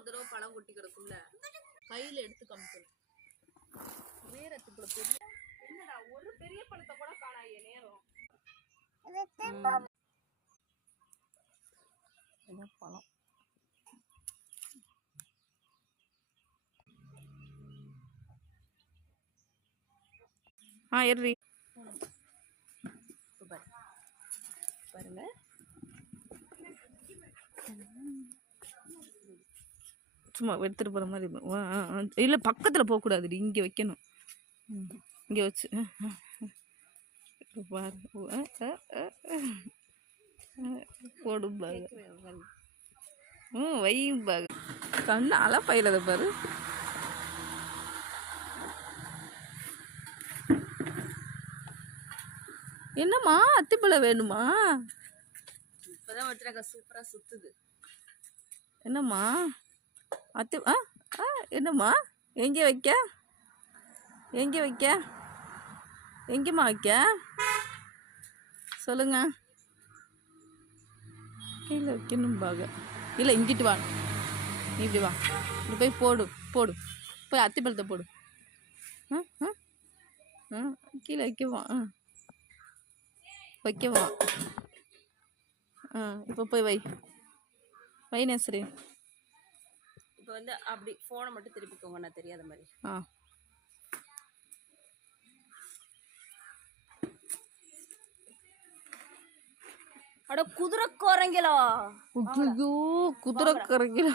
ஒரு தடவை பழம் கொட்டி கிடக்கும்ல, கையில எடுத்து காமிக்கணும். நேரத்துக்குள்ள பெரிய என்னடா ஒரு பெரிய பழத்தை கூட காணாய நேரம். பழம் ஏறி பாருங்க. சும்மா எடுத்துட்டு போற மாதிரி இல்ல, பக்கத்துல போக கூடாது, இங்க வைக்கணும். இங்க வச்சு போடும் பாரு. வையும் பாரு. கண்ணு அலப்பையிலத பாரு. என்னம்மா அத்திப்பழம் வேணுமா? இப்பதான் வச்சுருக்க, சூப்பரா சுத்துது. என்னம்மா அத்தி என்னம்மா எங்க வைக்க, எங்க வைக்க, எங்கம்மா வைக்க சொல்லுங்க. கீழே வைக்கணும் பாக. இல்லை இங்கிட்டு வா, நீ இப்படி வா, நீ போய் போடு போடு, போய் அத்திப்பழத்தை போடு. கீழே வைக்கவா, வைக்கவா. இப்போ போய் வை, வை நேசரி. இப்போ வந்து அப்படி ஃபோனை மட்டும் திருப்பிக்கோங்க, நான் தெரியாத மாதிரி. அட குதிரை குரங்கிலோ, குதிரை குரங்கிலோ.